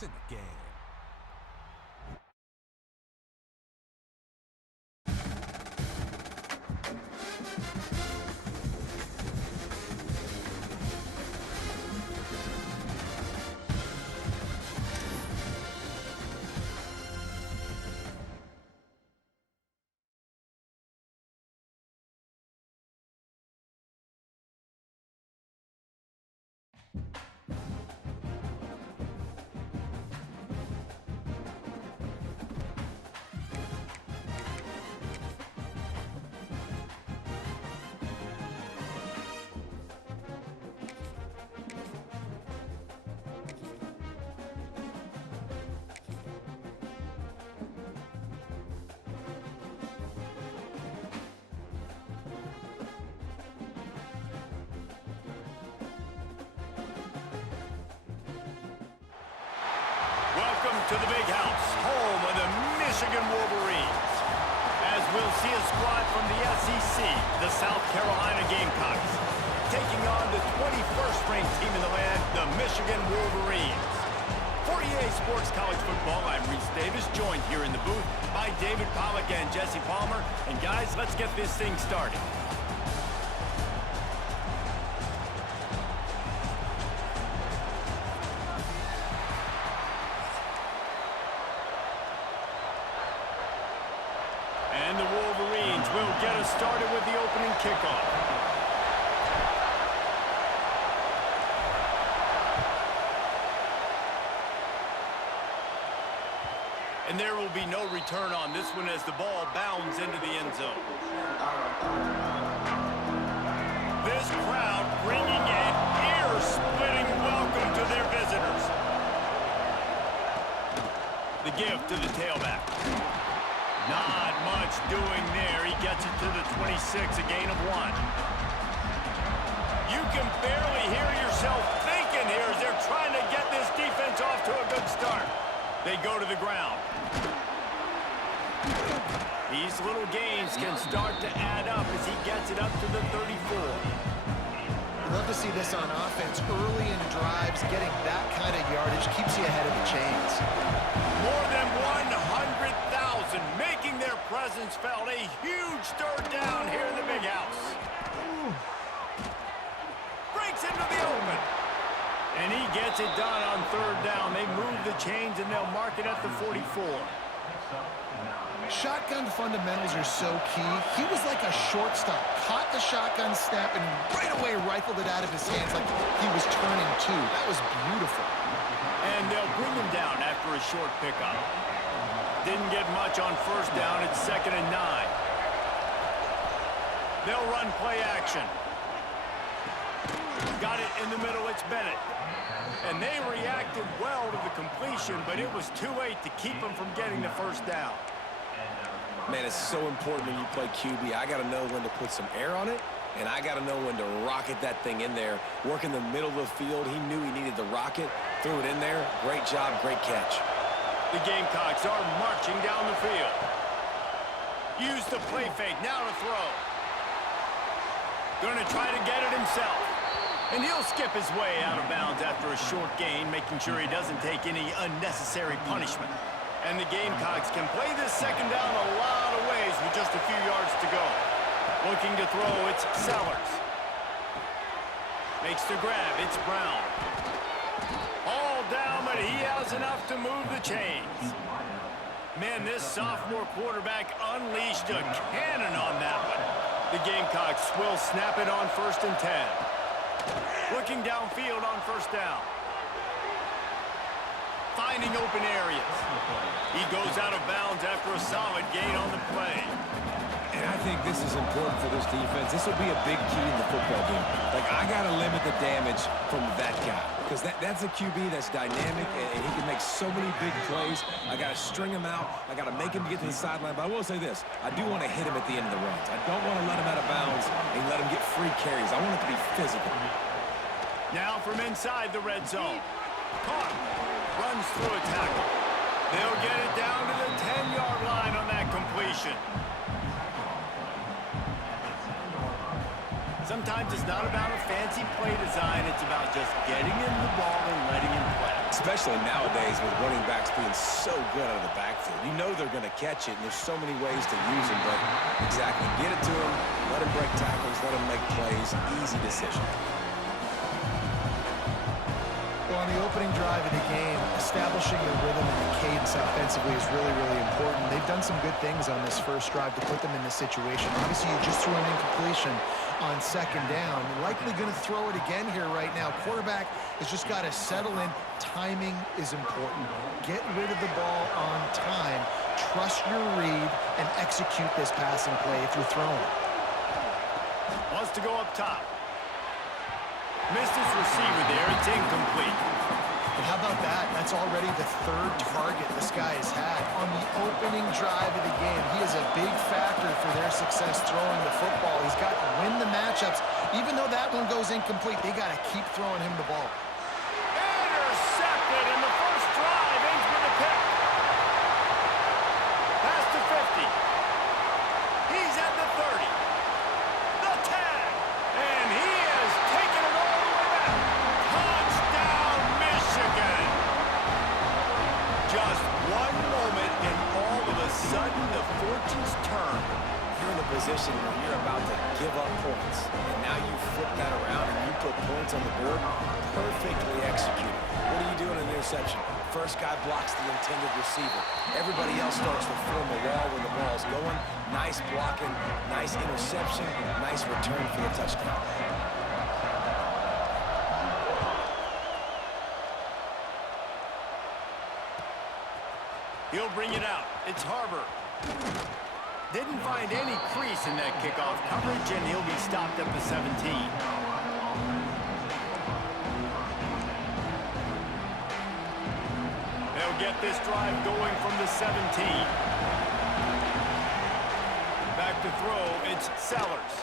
points in the game. Welcome to the Big House, home of the Michigan Wolverines. As we'll see a squad from the SEC, the South Carolina Gamecocks, taking on the 21st ranked team in the land, the Michigan Wolverines. For EA Sports College Football, I'm Reese Davis, joined here in the booth by David Pollack and Jesse Palmer. And guys, let's get this thing started. And the Wolverines will get us started with the opening kickoff. And there will be no return on this one as the ball bounds into the end zone. This crowd bringing an ear-splitting welcome to their visitors. The gift to the tailback. Not much doing there. He gets it to the 26, a gain of 1. You can barely hear yourself thinking here as they're trying to get this defense off to a good start. They go to the ground. These little gains can start to add up as he gets it up to the 34. Love to see this on offense early in drives. Getting that kind of yardage keeps you ahead of the chains. More than 100,000 making their presence felt. A huge third down here in the Big House. Breaks into the open. And he gets it done on third down. They move the chains and they'll mark it at the 44. Shotgun fundamentals are so key. He was like a shortstop. Caught the shotgun snap and right away rifled it out of his hands like he was turning two. That was beautiful. And they'll bring him down after a short pickup. Didn't get much on first down. It's 2nd and 9. They'll run play action. Got it in the middle. It's Bennett. And they reacted well to the completion, but it was too late to keep them from getting the first down. Man, it's so important when you play QB. I got to know when to put some air on it, and I got to know when to rocket that thing in there. Work in the middle of the field. He knew he needed to rocket, threw it in there. Great job, great catch. The Gamecocks are marching down the field. Use the play fake, now to throw. Gonna try to get it himself. And he'll skip his way out of bounds after a short gain, making sure he doesn't take any unnecessary punishment. And the Gamecocks can play this second down a lot of ways with just a few yards to go. Looking to throw, it's Sellers. Makes the grab, it's Brown. All down, but he has enough to move the chains. Man, this sophomore quarterback unleashed a cannon on that one. The Gamecocks will snap it on 1st and 10. Looking downfield on first down. Finding open areas. He goes out of bounds after a solid gain on the play. And I think this is important for this defense. This will be a big key in the football game. Like, I got to limit the damage from that guy. Because that's a QB that's dynamic, and he can make so many big plays. I got to string him out. I got to make him get to the sideline. But I will say this. I do want to hit him at the end of the runs. I don't want to let him out of bounds and let him get free carries. I want it to be physical. Now from inside the red zone. Caught. Runs through a tackle. They'll get it down to the 10-yard line on that completion. Sometimes it's not about a fancy play design. It's about just getting him the ball and letting him play. Especially nowadays with running backs being so good out of the backfield. You know they're going to catch it, and there's so many ways to use them. But exactly, get it to him, let him break tackles, let him make plays. Easy decision. Well, on the opening drive of the game, establishing the rhythm and the cadence offensively is really, really important. They've done some good things on this first drive to put them in this situation. Obviously, you just threw an incompletion on second down. Likely going to throw it again here right now. Quarterback has just got to settle in. Timing is important. Get rid of the ball on time. Trust your read and execute this passing play if you're throwing. Wants to go up top. Missed his receiver there. It's incomplete. And how about that? That's already the third target this guy has had on the opening drive of the game. He is a big factor for their success throwing the football. He's got to win the matchups. Even though that one goes incomplete, they got to keep throwing him the ball. Intercepted, and the first drive ends with a pick. Pass to 50. He's at the 30. The 10. And he has taken it all the way back. Touchdown, Michigan. Just one moment, and all of a sudden, the fortunes turn. You're in a position where you're about to give up points, and now you flip that around and you put points on the board. Perfectly executed. What do you do in an interception? First guy blocks the intended receiver. Everybody else starts to form a wall when the ball's going. Nice blocking, nice interception, nice return for the touchdown. He'll bring it out. It's Harbor. Didn't find any crease in that kickoff coverage, and he'll be stopped at the 17. They'll get this drive going from the 17. Back to throw, it's Sellers.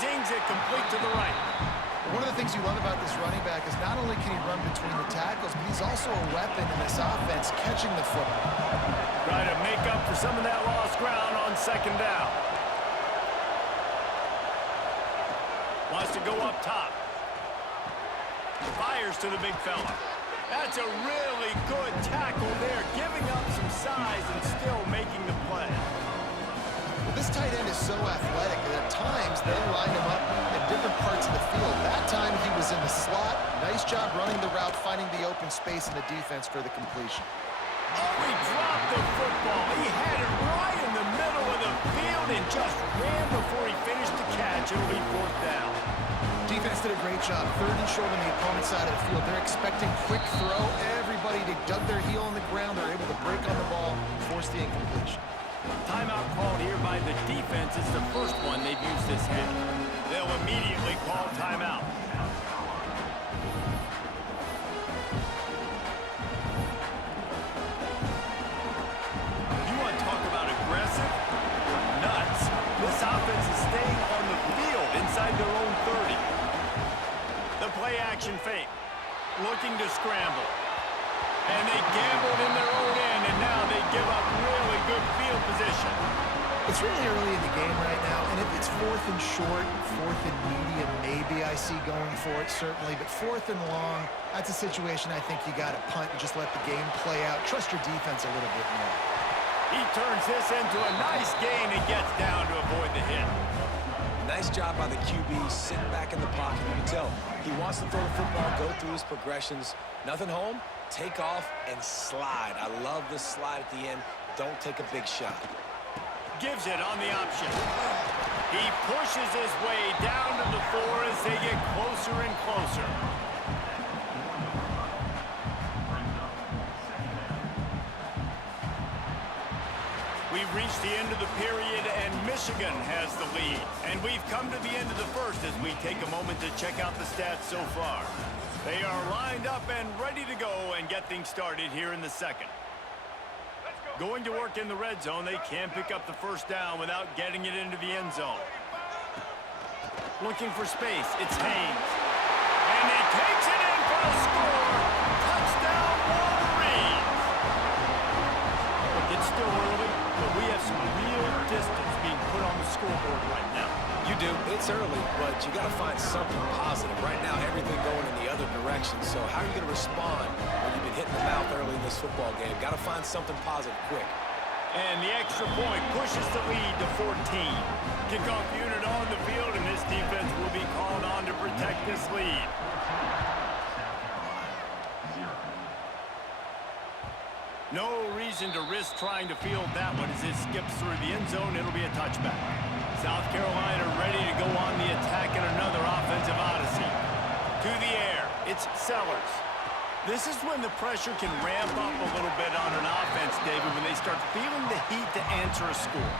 Zings it complete to the right. One of the things you love about this running back is not only can he run between the tackles, but he's also a weapon in this offense, catching the football. Trying to make up for some of that lost ground on second down. Wants to go up top. Fires to the big fella. That's a really good tackle there, giving up some size and still making the play. Well, this tight end is so athletic that at times they line him up in different parts of the field. That time he was in the slot. Nice job running the route, finding the open space in the defense for the completion. Oh, he dropped the football. He had it right in the middle of the field and just ran before he finished the catch. It'll be fourth down. Defense did a great job. Third and short on the opponent's side of the field. They're expecting quick throw. Everybody, they dug their heel on the ground. They're able to break on the ball, force the incompletion. Timeout called here by the defense. It's the first one they've used this half. They'll immediately call timeout. You want to talk about aggressive? Nuts. This offense is staying on the field inside their own 30. The play action fake. Looking to scramble. And they gambled in their own end, and now they give up really good field position. It's really early in the game right now, and if it's fourth and short, fourth and medium, maybe I see going for it, certainly. But fourth and long, that's a situation I think you got to punt and just let the game play out. Trust your defense a little bit more. He turns this into a nice gain and gets down to avoid the hit. Nice job by the QB, sitting back in the pocket. You can tell he wants to throw the football, go through his progressions. Nothing home, take off, and slide. I love the slide at the end. Don't take a big shot. Gives it on the option. He pushes his way down to the 4 as they get closer and closer. We've reached the end of the period, and Michigan has the lead. And we've come to the end of the first as we take a moment to check out the stats so far. They are lined up and ready to go and get things started here in the second. Going to work in the red zone, they can't pick up the first down without getting it into the end zone. Looking for space, it's Haynes. And he takes it in for the score. Touchdown, Wolverines. Look, it's still early, but we have some real distance being put on the scoreboard right now. You do. It's early, but you got to find something positive. Right now, everything going in the other direction. So how are you going to respond when you've been hitting the mouth early in this football game? Got to find something positive quick. And the extra point pushes the lead to 14. Kickoff unit on the field, and this defense will be called on to protect this lead. No reason to risk trying to field that one as it skips through the end zone. It'll be a touchback. South Carolina ready to go on the attack in another offensive odyssey. To the air, it's Sellers. This is when the pressure can ramp up a little bit on an offense, David, when they start feeling the heat to answer a score.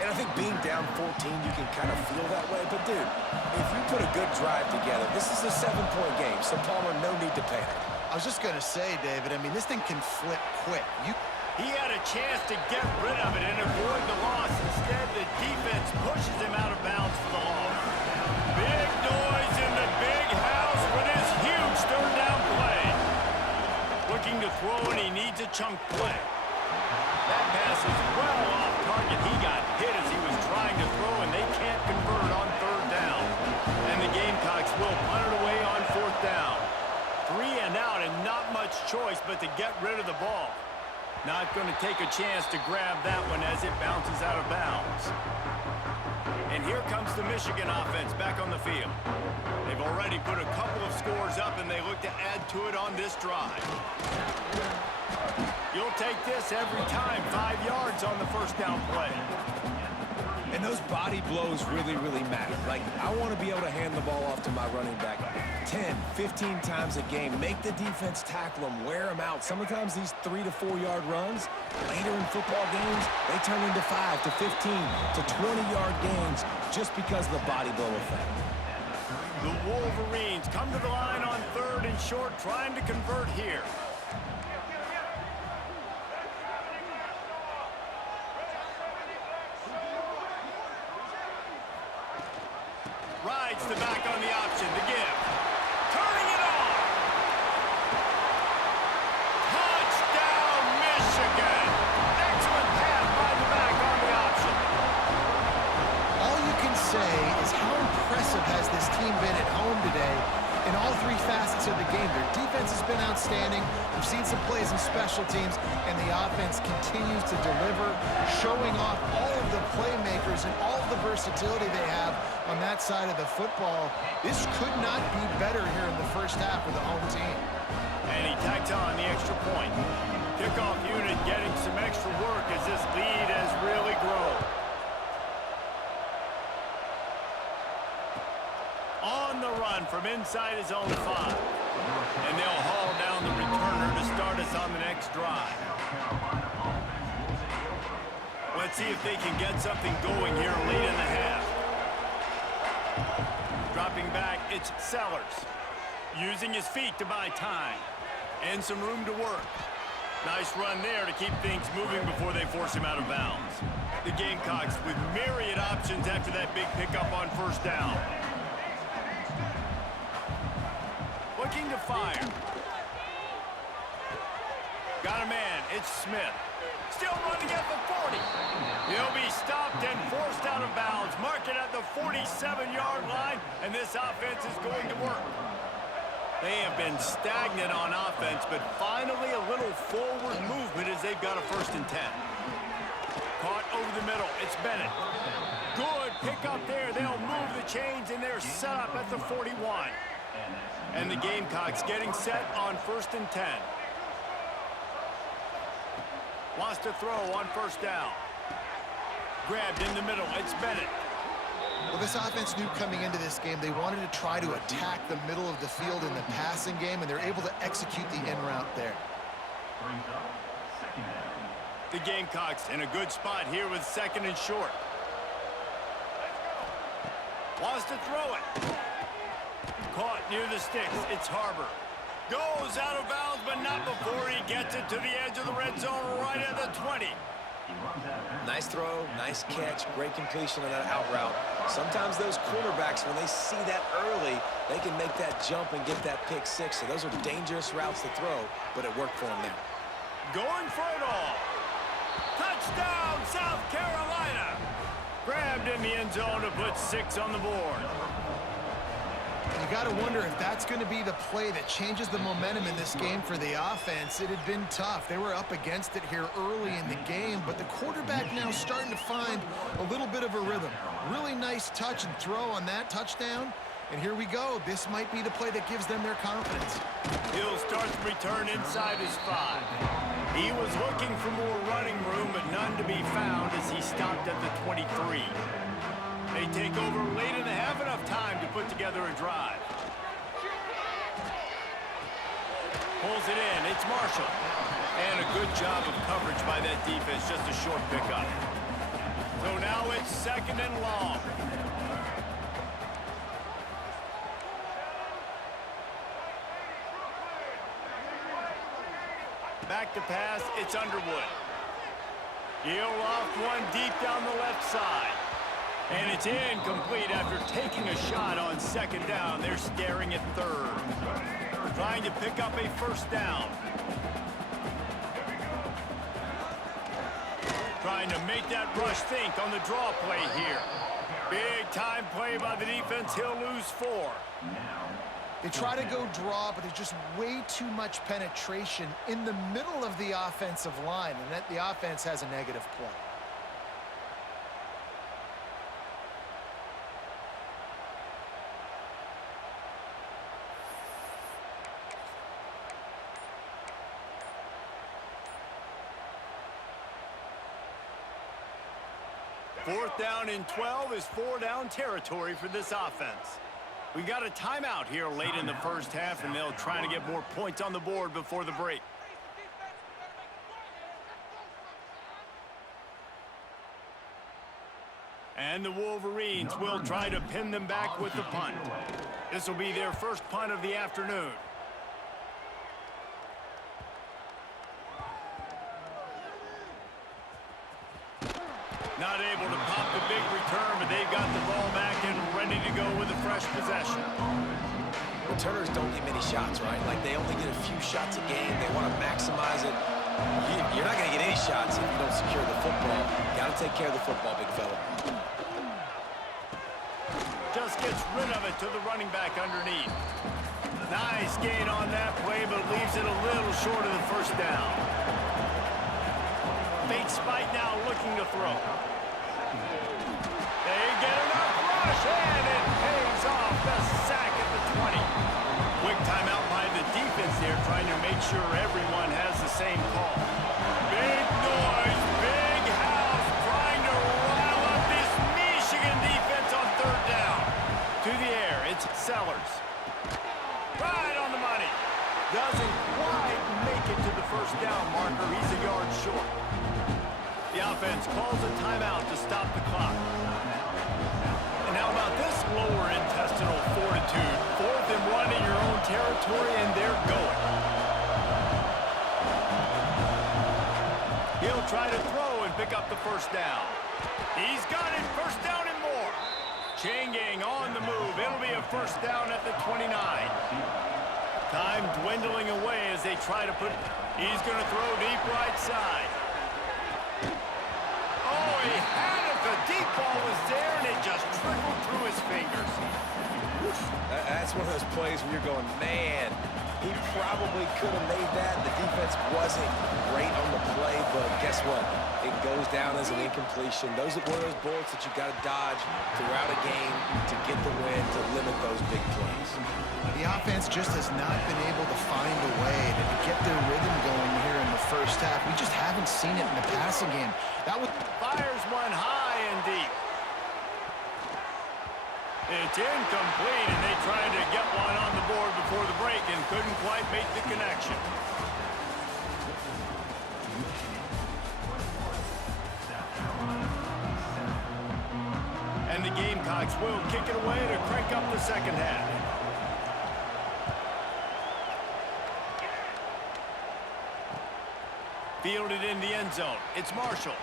And I think being down 14, you can kind of feel that way. But, dude, if you put a good drive together, this is a 7-point game, so Palmer, no need to panic. I was just going to say, David, I mean, this thing can flip quick. He had a chance to get rid of it and avoid the loss. Instead, the defense pushes him out of bounds for the loss. Big noise in the big house for this huge third down play. Looking to throw, and he needs a chunk play. That pass is well off target. He got hit as he was trying to throw, and they can't convert on third down. And the Gamecocks will punt it away on fourth down. 3 and out, and not much choice but to get rid of the ball. Not going to take a chance to grab that one as it bounces out of bounds. And here comes the Michigan offense back on the field. They've already put a couple of scores up, and they look to add to it on this drive. You'll take this every time. 5 yards on the first down play. And those body blows really, really matter. Like, I want to be able to hand the ball off to my running back 10, 15 times a game. Make the defense tackle them, wear them out. Sometimes these 3 to 4 yard runs, later in football games, they turn into 5 to 15 to 20-yard gains just because of the body blow effect. The Wolverines come to the line on third and short, trying to convert here. Rides the back on the option to give. Turning it on. Touchdown, Michigan. Excellent pass by the back on the option. All you can say is how impressive has this team been at home today in all 3 facets of the game. Their defense has been outstanding. We've seen some plays in special teams, and the offense continues to deliver, showing off all of the playmakers and all of the versatility they have on that side of the football. This could not be better here in the first half with the home team. And he tacks on the extra point. Kickoff unit getting some extra work as this lead has really grown. On the run from inside his own 5. And they'll haul down the returner to start us on the next drive. Let's see if they can get something going here late in the half. Dropping back, it's Sellers. Using his feet to buy time. And some room to work. Nice run there to keep things moving before they force him out of bounds. The Gamecocks with myriad options after that big pickup on first down. Looking to fire. Got a man, it's Smith. Still running at the 40. He'll be stopped and forced out of bounds. Mark it at the 47-yard line, and this offense is going to work. They have been stagnant on offense, but finally a little forward movement as they've got a 1st and 10. Caught over the middle, it's Bennett. Good pickup there. They'll move the chains, and they're set up at the 41. And the Gamecocks getting set on 1st and 10. Wants to throw on first down. Grabbed in the middle. It's Bennett. Well, this offense knew coming into this game they wanted to try to attack the middle of the field in the passing game, and they're able to execute the in route there. The Gamecocks in a good spot here with 2nd and short. Wants to throw it. Caught near the sticks. It's Harbor. Goes out of bounds, but not before he gets it to the edge of the red zone right at the 20. Nice throw, nice catch, great completion on that out route. Sometimes those quarterbacks, when they see that early, they can make that jump and get that pick 6. So those are dangerous routes to throw, but it worked for him there. Going for it all. Touchdown, South Carolina. Grabbed in the end zone to put 6 on the board. You got to wonder if that's going to be the play that changes the momentum in this game for the offense. It had been tough. They were up against it here early in the game, but the quarterback now starting to find a little bit of a rhythm. Really nice touch and throw on that touchdown. And here we go. This might be the play that gives them their confidence. He'll start the return inside his 5. He was looking for more running room, but none to be found as he stopped at the 23. They take over late in the half, enough time to put together a drive. Pulls it in. It's Marshall. And a good job of coverage by that defense. Just a short pickup. So now it's 2nd and long. Back to pass. It's Underwood. He'll loft one deep down the left side. And it's incomplete after taking a shot on 2nd down. They're staring at 3rd. Trying to pick up a 1st down. Trying to make that rush think on the draw play here. Big time play by the defense. He'll lose 4. They try to go draw, but there's just way too much penetration in the middle of the offensive line, and that the offense has a negative play. Fourth down and 12 is 4-down territory for this offense. We got a timeout here late in the first half, and they'll try to get more points on the board before the break. And the Wolverines will try to pin them back with the punt. This will be their first punt of the afternoon. Not able to pop the big return, but they've got the ball back and ready to go with a fresh possession. Returners don't get many shots, right? Like, they only get a few shots a game. They want to maximize it. You're not going to get any shots if you don't secure the football. Got to take care of the football, big fella. Just gets rid of it to the running back underneath. Nice gain on that play, but leaves it a little short of the 1st down. Fake spike now looking to throw. They get enough rush, and it pays off. The sack at the 20. Quick timeout by the defense there, trying to make sure everyone has the same call. Big noise, big house, trying to rile up this Michigan defense on 3rd down. To the air, it's Sellers. Right on the money. Doesn't quite make it to the 1st down marker. He's a yard short. The offense calls a timeout to stop the clock. And how about this lower intestinal fortitude? 4th and 1 in your own territory, and they're going. He'll try to throw and pick up the 1st down. He's got it, 1st down and more. Chain gang on the move. It'll be a 1st down at the 29. Time dwindling away as they try to put... He's going to throw deep right side. Oh, he had it. The deep ball was there, and it just trickled through his fingers. That's one of those plays where you're going, man, he probably could have made that. The defense wasn't great on the play, but guess what? It goes down as an incompletion. Those are one of those bullets that you got to dodge throughout a game to get the win, to limit those big plays. The offense just has not been able to find a way to get their rhythm going here in the first half. We just haven't seen it in the passing game. That was... Fires one high and deep. It's incomplete, and they tried to get one on the board before the break and couldn't quite make the connection. And the Gamecocks will kick it away to crank up the 2nd half. Fielded in the end zone. It's Marshall.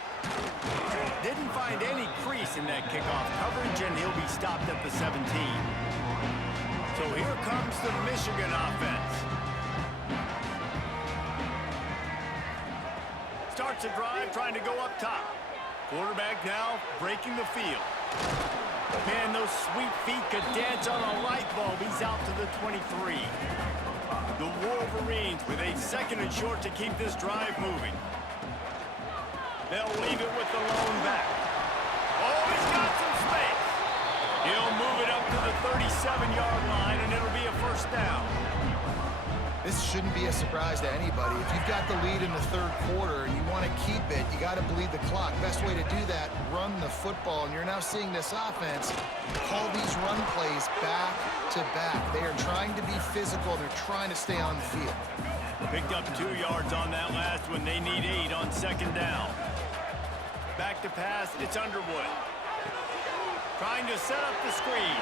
Didn't find any crease in that kickoff coverage, and he'll be stopped at the 17. So here comes the Michigan offense. Starts a drive trying to go up top. Quarterback now breaking the field. Man, those sweet feet could dance on a light bulb. He's out to the 23. The Wolverines with a 2nd and short to keep this drive moving. They'll leave it with the lone back. Oh, he's got some space. He'll move it up to the 37-yard line, and it'll be a first down. This shouldn't be a surprise to anybody. If you've got the lead in the 3rd quarter and you want to keep it, you got to bleed the clock. Best way to do that, run the football. And you're now seeing this offense call these run plays back to back. They are trying to be physical. They're trying to stay on the field. Picked up 2 yards on that last one. They need 8 on 2nd down. Back to pass, it's Underwood. Trying to set up the screen.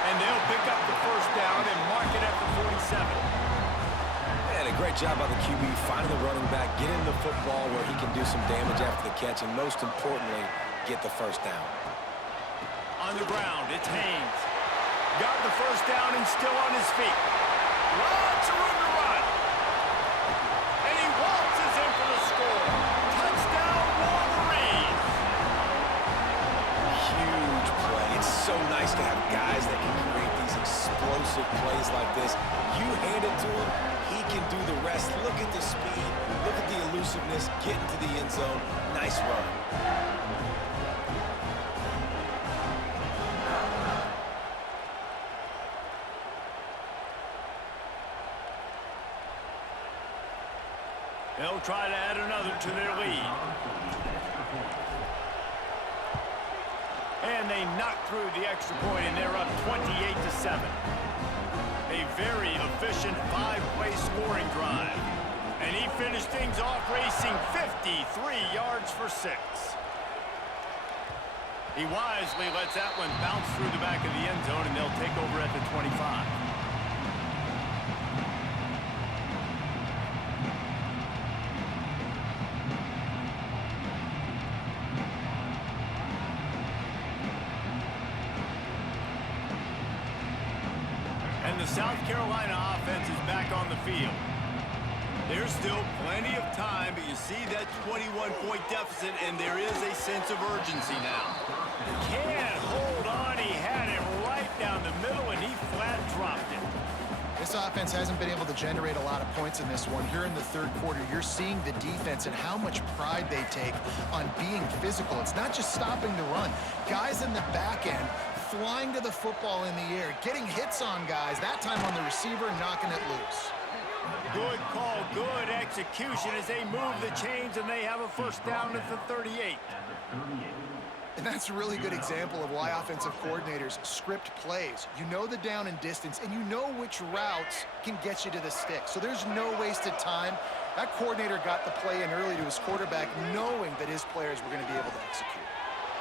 And they'll pick up the first down and mark it at the 47. And a great job by the QB, finding the running back, getting the football where he can do some damage after the catch, and most importantly, get the first down. On the ground, it's Haynes. Got the first down and still on his feet. Lots of room to run. And he waltzes in for the score. Touchdown, Wolverines. Huge play. It's so nice to have guys that can create these explosive plays like this. You hand it to him, he can do the rest. Look at the speed. Look at the elusiveness. Get into the end zone. Nice run. They'll try to add another to their lead. And they knock through the extra point, and they're up 28-7. A very efficient 5-play scoring drive. And he finished things off racing 53 yards for 6. He wisely lets that one bounce through the back of the end zone, and they'll take over at the 25. The South Carolina offense is back on the field. There's still plenty of time, but you see that 21-point deficit, and there is a sense of urgency now. Can't hold on. He had it right down the middle, and he flat dropped it. This offense hasn't been able to generate a lot of points in this one. Here in the 3rd quarter, you're seeing the defense and how much pride they take on being physical. It's not just stopping the run. Guys in the back end flying to the football in the air, getting hits on guys, that time on the receiver, knocking it loose. Good call, good execution as they move the chains, and they have a first down at the 38. And that's a really good example of why offensive coordinators script plays. You know the down and distance, and you know which routes can get you to the stick. So there's no wasted time. That coordinator got the play in early to his quarterback, knowing that his players were going to be able to execute.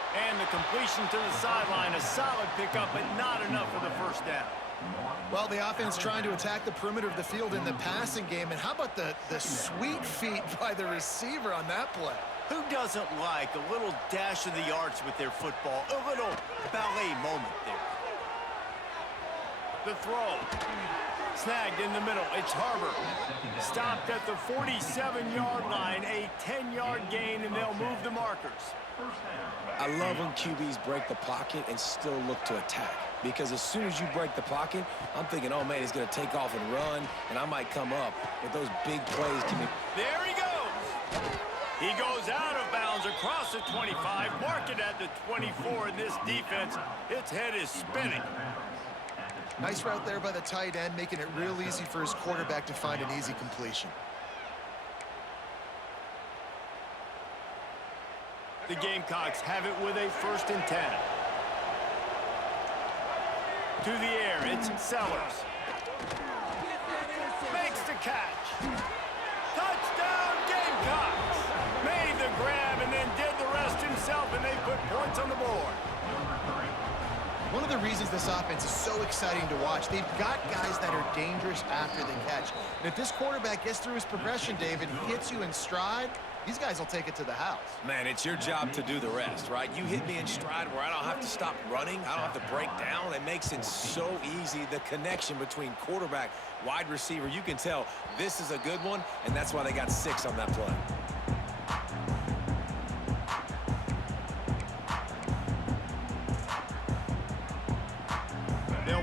And the completion to the sideline, a solid pickup, but not enough for the first down. Well, the offense trying to attack the perimeter of the field in the passing game. And how about the sweet feet by the receiver on that play? Who doesn't like a little dash of the arts with their football? A little ballet moment there. The throw. Snagged in the middle. It's Harbor. Stopped at the 47-yard line. A 10-yard gain, and they'll move the markers. I love when QBs break the pocket and still look to attack. Because as soon as you break the pocket, I'm thinking, oh, man, he's going to take off and run, and I might come up. But those big plays can be... There he goes. He goes out of bounds across the 25, mark it at the 24, and this defense, its head is spinning. Nice route there by the tight end, making it real easy for his quarterback to find an easy completion. The Gamecocks have it with a 1st and 10. To the air, it's Sellers. Makes the catch. Touchdown, Gamecocks! Made the grab and then did the rest himself, and they put points on the board. One of the reasons this offense is so exciting to watch, they've got guys that are dangerous after the catch. And if this quarterback gets through his progression, David, hits you in stride, these guys will take it to the house. Man, it's your job to do the rest, right? You hit me in stride where I don't have to stop running. I don't have to break down. It makes it so easy. The connection between quarterback, wide receiver, you can tell this is a good one, and that's why they got 6 on that play.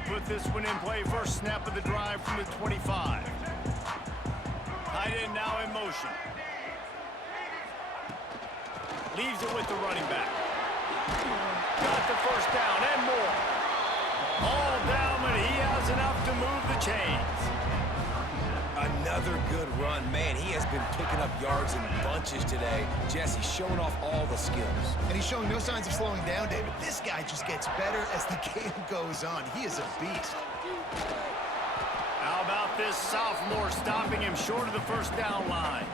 put this one in play. First snap of the drive from the 25. Tight end now in motion. Leaves it with the running back. Got the first down and more. All down, but he has enough to move the chains. Another good run. Man, he has been picking up yards in bunches today. Jesse showing off all the skills. And he's showing no signs of slowing down, David. This guy just gets better as the game goes on. He is a beast. How about this sophomore stopping him short of the first down line?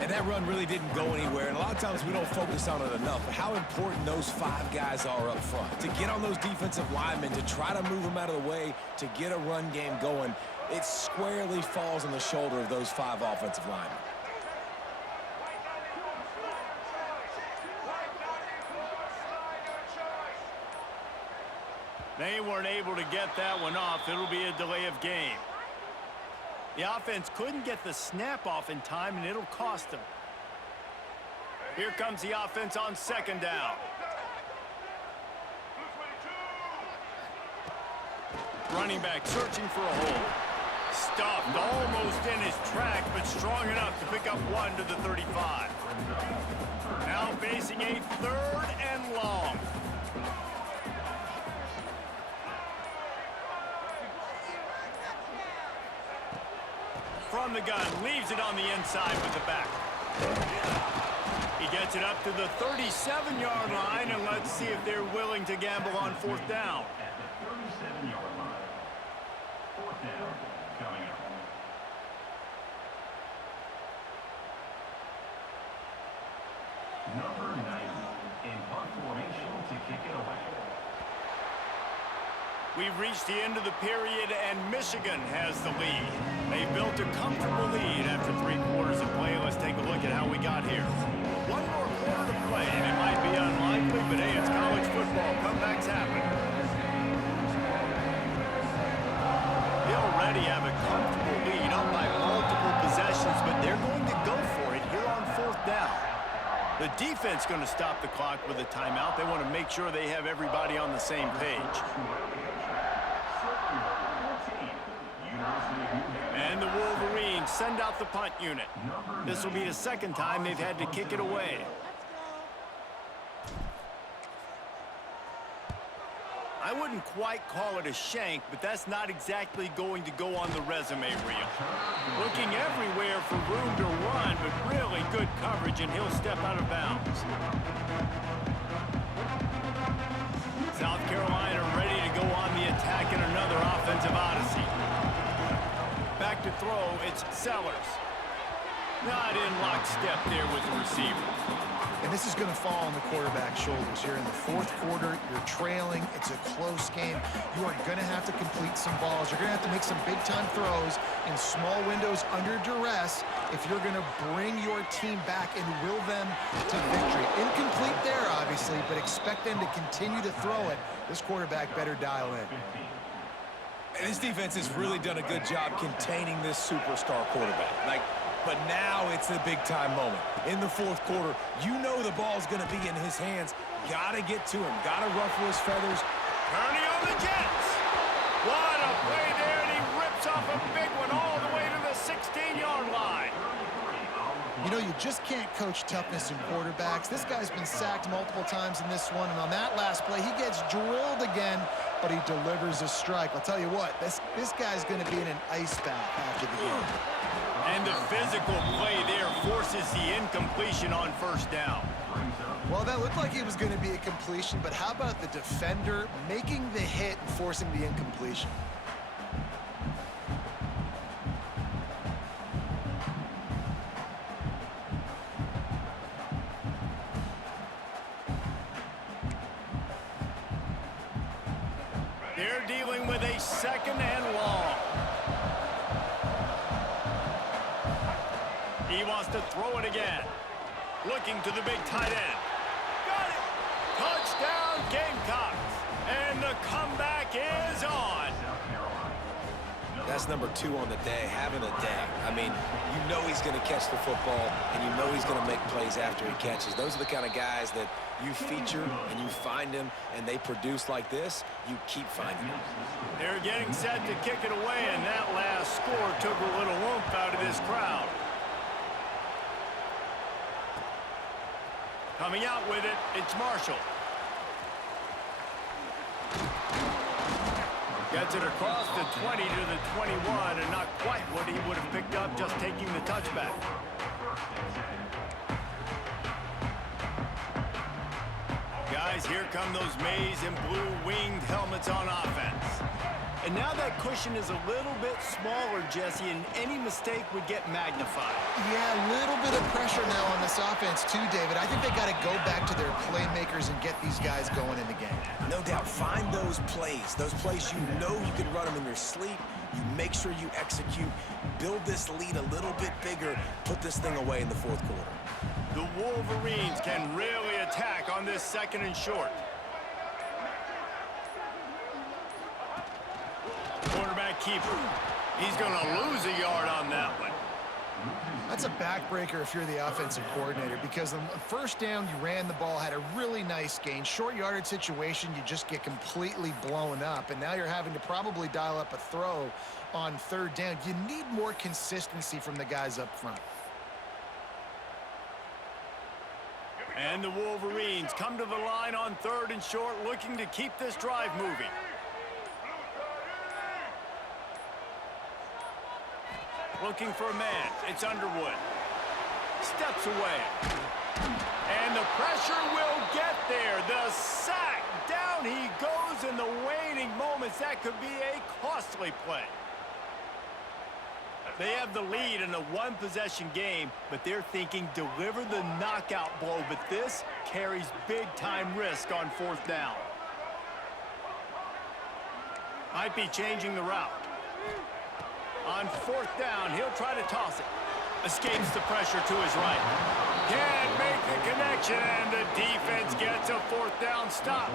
And that run really didn't go anywhere, and a lot of times we don't focus on it enough, but how important those 5 guys are up front. To get on those defensive linemen, to try to move them out of the way, to get a run game going, it squarely falls on the shoulder of those 5 offensive linemen. They weren't able to get that one off. It'll be a delay of game. The offense couldn't get the snap off in time, and it'll cost them. Here comes the offense on second down. Running back searching for a hole. Stuffed almost in his tracks, but strong enough to pick up 1 to the 35. Now facing a 3rd and long. From the gun, leaves it on the inside with the back. He gets it up to the 37-yard line, and let's see if they're willing to gamble on 4th down. Number 90 in punt formation to kick it away. We've reached the end of the period, and Michigan has the lead. They built a comfortable lead after 3 quarters of play. Let's take a look at how we got here. 1 more quarter to play, and it might be unlikely, but hey, it's college football. Comebacks happen. They already have a comfortable lead up by multiple possessions, but they're going to go for it here on 4th down. The defense going to stop the clock with a timeout. They want to make sure they have everybody on the same page. And the Wolverines send out the punt unit. This will be the 2nd time they've had to kick it away. I wouldn't quite call it a shank, but that's not exactly going to go on the resume reel. Looking everywhere for room to run, but really good coverage, and he'll step out of bounds. South Carolina ready to go on the attack in another offensive odyssey. Back to throw, it's Sellers. Not in lockstep there with the receiver. And this is going to fall on the quarterback's shoulders here in the 4th quarter. You're trailing. It's a close game. You are going to have to complete some balls. You're going to have to make some big-time throws in small windows under duress if you're going to bring your team back and will them to victory. Incomplete there, obviously, but expect them to continue to throw it. This quarterback better dial in. And this defense has really done a good job containing this superstar quarterback. But now it's the big-time moment. In the 4th quarter, you know the ball's going to be in his hands. Got to get to him. Got to ruffle his feathers. Turning on the Jets. What a play there, and he rips off a big one all the way to the 16-yard line. You know, you just can't coach toughness in quarterbacks. This guy's been sacked multiple times in this one, and on that last play, he gets drilled again, but he delivers a strike. I'll tell you what, this guy's going to be in an ice bath after the game. And the physical play there forces the incompletion on 1st down. Well, that looked like it was going to be a completion, but how about the defender making the hit and forcing the incompletion? They're dealing with a 2nd and long. He wants to throw it again. Looking to the big tight end. Got it! Touchdown, Gamecocks! And the comeback is on. That's number 2 on the day, having a day. I mean, you know he's going to catch the football, and you know he's going to make plays after he catches. Those are the kind of guys that you feature and you find them, and they produce like this, you keep finding them. They're getting set to kick it away, and that last score took a little oomph out of this crowd. Coming out with it, it's Marshall. Gets it across the 20 to the 21, and not quite what he would have picked up just taking the touchback. Guys, here come those maize and blue winged helmets on offense. And now that cushion is a little bit smaller, Jesse, and any mistake would get magnified. Yeah, a little bit of pressure now on this offense too, David. I think they got to go back to their playmakers and get these guys going in the game. No doubt, find those plays you know you can run them in your sleep. You make sure you execute, build this lead a little bit bigger, put this thing away in the fourth quarter. The Wolverines can really attack on this 2nd and short. Quarterback keeper. He's going to lose a yard on that one. That's a backbreaker if you're the offensive coordinator, because on the first down, you ran the ball, had a really nice gain. Short yardage situation, you just get completely blown up, and now you're having to probably dial up a throw on 3rd down. You need more consistency from the guys up front. And the Wolverines come to the line on 3rd and short, looking to keep this drive moving. Looking for a man. It's Underwood. Steps away. And the pressure will get there. The sack. Down he goes in the waning moments. That could be a costly play. They have the lead in a 1-possession game, but they're thinking deliver the knockout blow. But this carries big-time risk on 4th down. Might be changing the route. On 4th down, he'll try to toss it. Escapes the pressure to his right. Can't make the connection, and the defense gets a 4th down stop.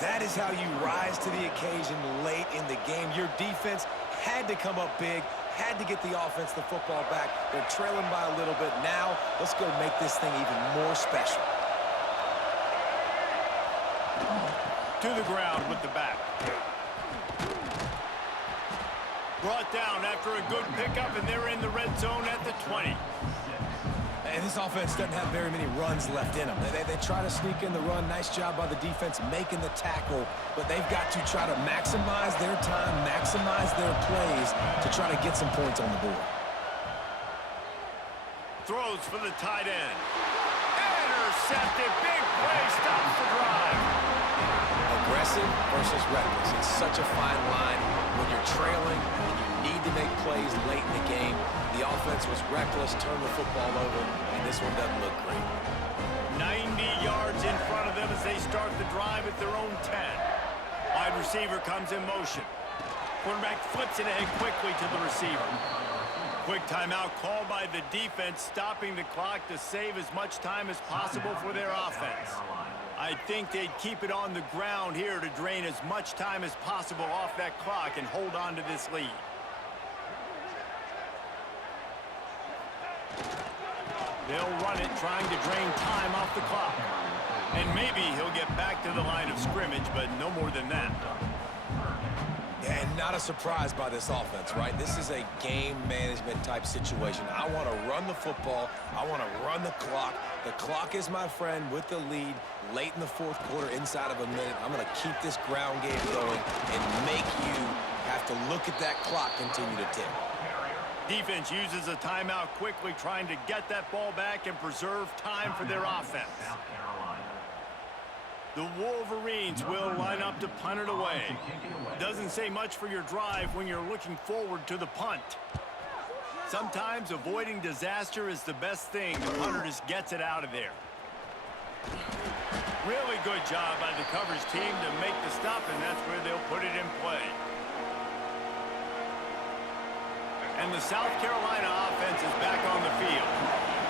That is how you rise to the occasion late in the game. Your defense had to come up big, had to get the offense the football back. They're trailing by a little bit. Now, let's go make this thing even more special. To the ground with the back. Brought down after a good pickup, and they're in the red zone at the 20. And this offense doesn't have very many runs left in them. They try to sneak in the run. Nice job by the defense making the tackle, but they've got to try to maximize their time, maximize their plays to try to get some points on the board. Throws for the tight end. Intercepted. Big play. Stops the drive. Aggressive versus reckless. It's such a fine line when you're trailing and you need to make plays late in the game. The offense was reckless, turned the football over, and this one doesn't look great. 90 yards in front of them as they start the drive at their own 10. Wide receiver comes in motion. Quarterback flips it ahead quickly to the receiver. Quick timeout called by the defense, stopping the clock to save as much time as possible for their offense. I think they'd keep it on the ground here to drain as much time as possible off that clock and hold on to this lead. They'll run it, trying to drain time off the clock. And maybe he'll get back to the line of scrimmage, but no more than that. And not a surprise by this offense, right? This is a game management type situation. I want to run the football. I want to run the clock. The clock is my friend with the lead late in the fourth quarter, inside of a minute. I'm going to keep this ground game going and make you have to look at that clock continue to tick. Defense uses a timeout quickly, trying to get that ball back and preserve time for their offense. The Wolverines will line up to punt it away. Doesn't say much for your drive when you're looking forward to the punt. Sometimes avoiding disaster is the best thing. The punter just gets it out of there. Really good job by the coverage team to make the stop, and that's where they'll put it in play. And the South Carolina offense is back on the field.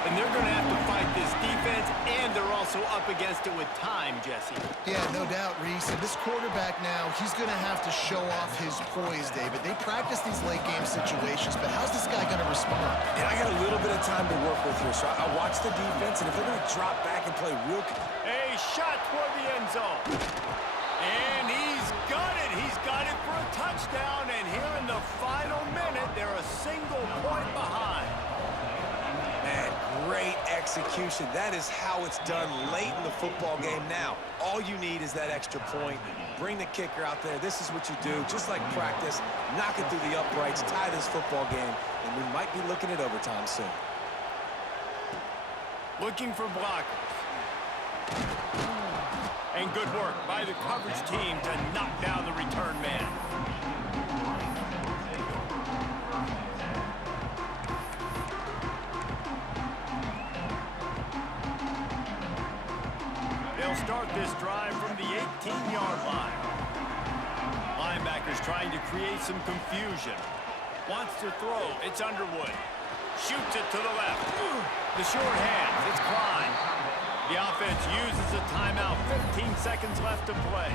And they're going to have to fight this defense, and they're also up against it with time, Jesse. Yeah, no doubt, Reese. And this quarterback now, he's going to have to show off his poise, David. They practice these late-game situations, but how's this guy going to respond? And I got a little bit of time to work with here, so I watch the defense, and if they're going to drop back and play real... A shot toward the end zone. And he's got it. He's got it for a touchdown. And here in the final minute, they're a single point behind. Man, great execution. That is how it's done late in the football game now. All you need is that extra point. Bring the kicker out there. This is what you do. Just like practice, knock it through the uprights, tie this football game, and we might be looking at overtime soon. Looking for blockers. And good work by the coverage team to knock down the return man. They'll start this drive from the 18-yard line. Linebackers trying to create some confusion. Wants to throw. It's Underwood. Shoots it to the left. The short hands. It's Klein. The offense uses a timeout. 15 seconds left to play.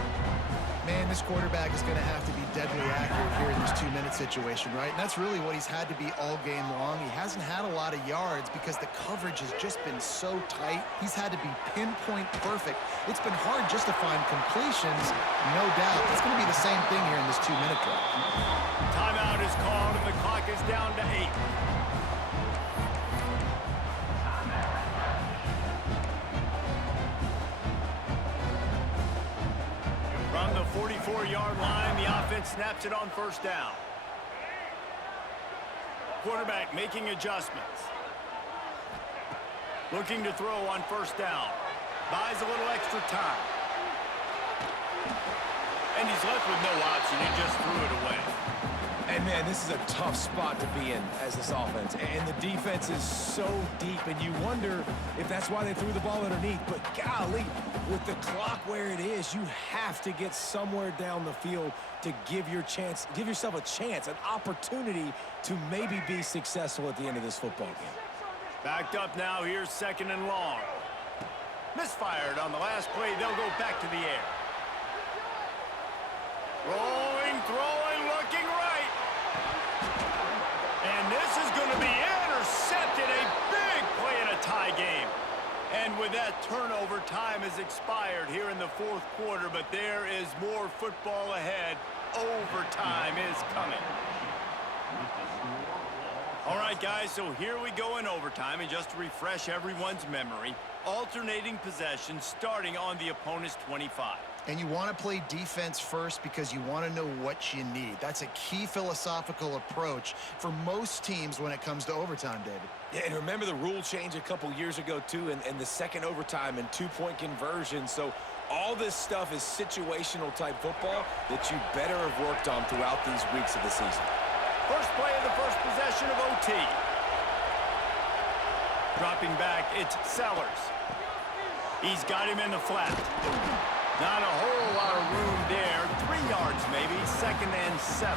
Man, this quarterback is going to have to be deadly accurate here in this 2-minute situation, right? And that's really what he's had to be all game long. He hasn't had a lot of yards because the coverage has just been so tight. He's had to be pinpoint perfect. It's been hard just to find completions, no doubt. It's going to be the same thing here in this 2-minute drive. Timeout is called, and the clock is down to 8. From the 44-yard line, the offense snaps it on first down. Quarterback making adjustments. Looking to throw on first down. Buys a little extra time. And he's left with no option. He just threw it away. And, man, this is a tough spot to be in as this offense. And the defense is so deep, and you wonder if that's why they threw the ball underneath. But, golly, with the clock where it is, you have to get somewhere down the field to give yourself a chance, an opportunity to maybe be successful at the end of this football game. Backed up now. Here's second and long. Misfired on the last play. They'll go back to the air. Rolling, throwing, looking right. And this is going to be intercepted. A big play in a tie game. And with that turnover, time has expired here in the fourth quarter, but there is more football ahead. Overtime is coming. All right, guys, so here we go in overtime, and just to refresh everyone's memory, alternating possession starting on the opponent's 25. And you want to play defense first because you want to know what you need. That's a key philosophical approach for most teams when it comes to overtime, David. Yeah, and remember the rule change a couple years ago, too, and the second overtime and two-point conversion. So all this stuff is situational type football that you better have worked on throughout these weeks of the season. First play of the first possession of OT. Dropping back, it's Sellers. He's got him in the flat. Not a whole lot of room there. 3 yards maybe, second and 7.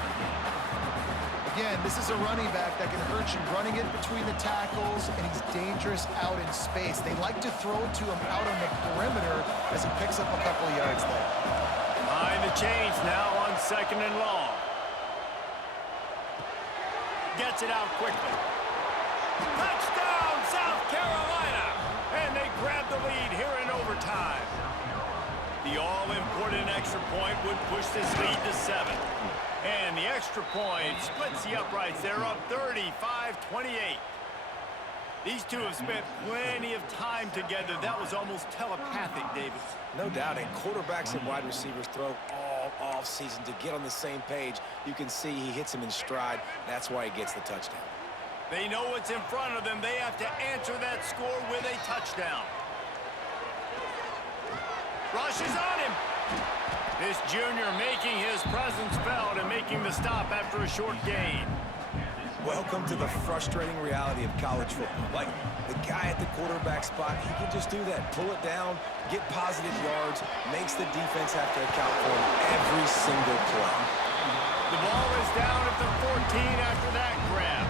Again, this is a running back that can hurt you, running it between the tackles, and he's dangerous out in space. They like to throw to him out on the perimeter as he picks up a couple of yards there. Behind the chains now on second and long. Gets it out quickly. Touchdown, South Carolina! And they grab the lead here in overtime. The all-important extra point would push this lead to 7. And the extra point splits the uprights. They're up 35-28. These two have spent plenty of time together. That was almost telepathic, David. No doubt, and quarterbacks and wide receivers throw all off-season to get on the same page. You can see he hits him in stride. That's why he gets the touchdown. They know what's in front of them. They have to answer that score with a touchdown. Rush is on him. This junior making his presence felt and making the stop after a short gain. Welcome to the frustrating reality of college football. Like, the guy at the quarterback spot, he can just do that. Pull it down, get positive yards, makes the defense have to account for him every single play. The ball is down at the 14 after that grab.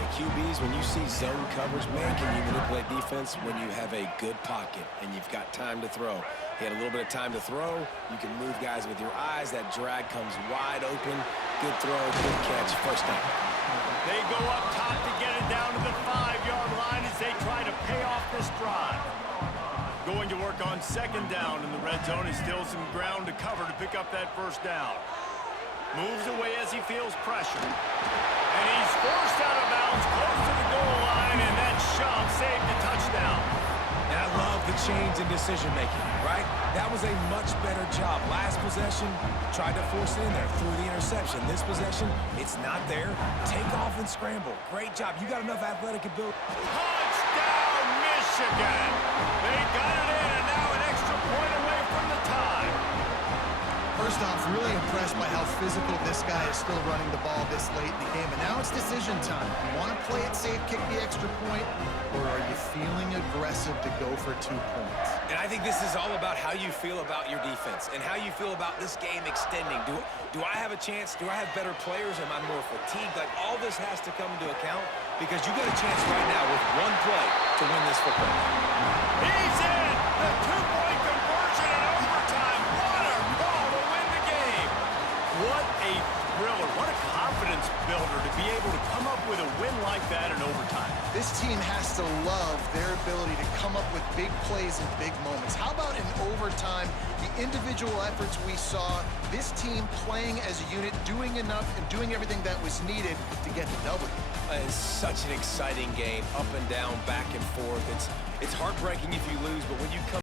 Like, QBs, when you see zone coverage, man, can you manipulate defense when you have a good pocket and you've got time to throw. He had a little bit of time to throw. You can move guys with your eyes. That drag comes wide open. Good throw, good catch, first down. They go up top to get it down to the 5-yard line as they try to pay off this drive. Going to work on second down in the red zone. Is still some ground to cover to pick up that first down. Moves away as he feels pressure. And he's forced out of bounds close to the goal line, and that shove saved the touchdown. And I love the change in decision-making, right? That was a much better job. Last possession, tried to force it in there, threw the interception. This possession, it's not there. Take off and scramble. Great job. You got enough athletic ability. Touchdown, Michigan! They got it in, and now an extra point away from the tie. First off, really impressed by how physical this guy is still running the ball this late in the game. And now it's decision time. You want to play it safe, kick the extra point, or are you feeling aggressive to go for 2 points? And I think this is all about how you feel about your defense and how you feel about this game extending. Do I have a chance? Do I have better players? Am I more fatigued? Like, all this has to come into account because you got a chance right now with one play to win this football game. He's in! The 2-point conversion in overtime. What a call to win the game! What a thriller. What a confidence builder to be able to come up with a win like that in overtime. This team has to love their ability to come up with big plays and big moments. How about in overtime, the individual efforts we saw, this team playing as a unit, doing enough and doing everything that was needed to get the W. It's such an exciting game, up and down, back and forth. It's heartbreaking if you lose, but when you come